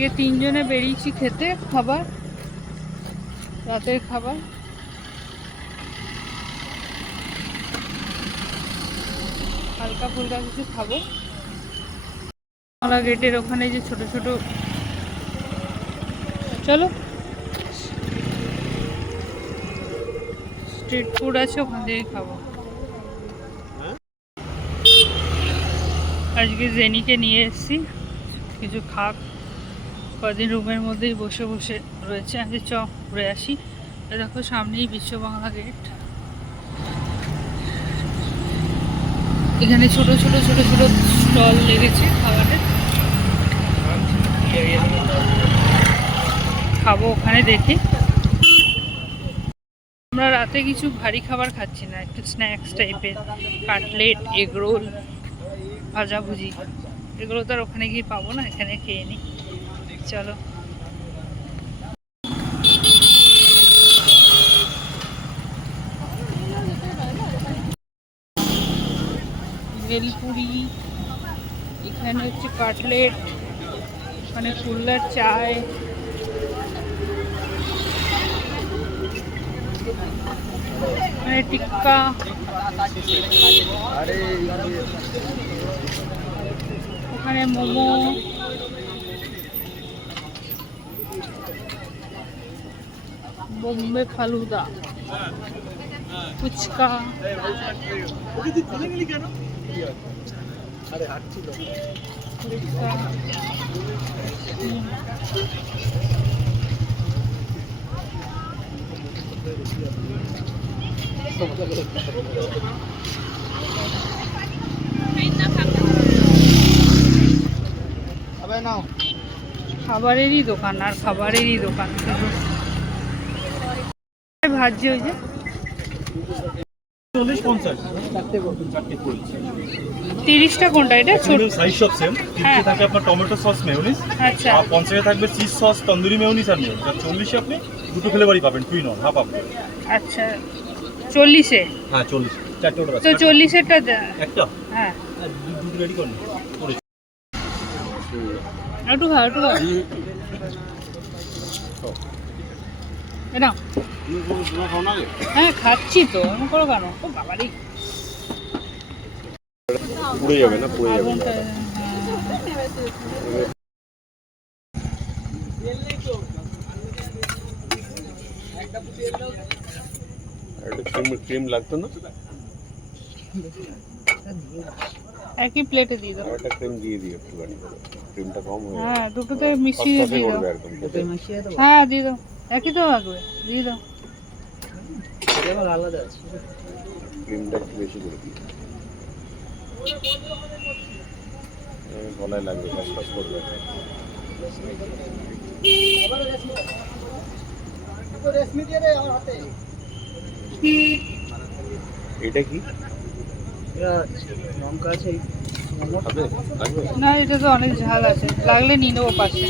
আজকে তিনজনে বেরিয়েছি খেতে, খাবার, রাতের খাবার। হালকা ফুলকা কিছু খাব। কমলা গেটের ওখানে যে ছোট ছোট চলো। স্ট্রিট ফুড আছে, ওখান থেকে খাব। আজকে জেনিকে নিয়ে এসেছি। কিছু খাক। কদিন রুমের মধ্যেই বসে বসে রয়েছে। আজকে চ, ঘুরে আসি। দেখো, সামনেই বিশ্ব বাংলা গেট এখানে ছোট ছোট ছোট ছোট স্টল লেগেছে খাবারের খাব ওখানে দেখে। আমরা রাতে কিছু ভারী খাবার খাচ্ছি না, একটু স্ন্যাক্স টাইপের কাটলেট এগরোল ভাজাভুজি। এগুলো তো আর ওখানে গিয়ে পাবো না, এখানে খেয়ে নিই চলো। ভেলপুরি এখানে হচ্ছে কাটলেট ওখানে কুল্লার চায়। এখানে টিক্কা। ওখানে মোমো। বোম্বে ফালুদা ফুচকা। খাবারেরই দোকান আর খাবারেরই দোকান শুধু। ভাজছে ওই যে। চল্লিশ পঞ্চাশ। তিরিশটা কোনটা এটা? ছোট সাইজ সব সেম হ্যাঁ। তিরিশে থাকে আপনার টমেটো সস মেয়োনিজ আচ্ছা। আর পঞ্চাশে থাকবে চিজ সস তন্দুরি মেয়োনিজ আর মেয়োনিজ আর চল্লিশে আপনি দুটো ফ্লেভারই পাবেন টুইন অন হাফ আচ্ছা। চল্লিশে? হ্যাঁ চল্লিশ। চারটে ওটা তো চল্লিশেরটা একটা? হ্যাঁ। দুটো রেডি করুন একটু খাও একটু খাও এনাও হ্যাঁ খাচ্ছি তো এমন করো কেন? ও বাবারই পুড়ে যাবে না পুড়ে যাবে আগুনটা। আর একটা ক্রিম ক্রিম লাগতো না? একই প্লেটে দিয়ে দাও। একটা ক্রিম দিয়ে দিও একটুখানি। করে ক্রিমটা কম হয়ে হ্যাঁ দুটোতে মিশিয়ে দাও। হ্যাঁ দিয়ে দাও। একই তো লাগবে দিয়ে দাও। ক্রিমটা একটু বেশি করে দিও। গলায় লাগবে করবে। এটা কি? হবে লাগবে? না এটা তো অনেক ঝাল আছে। লাগলে নিয়ে নেব পাশে।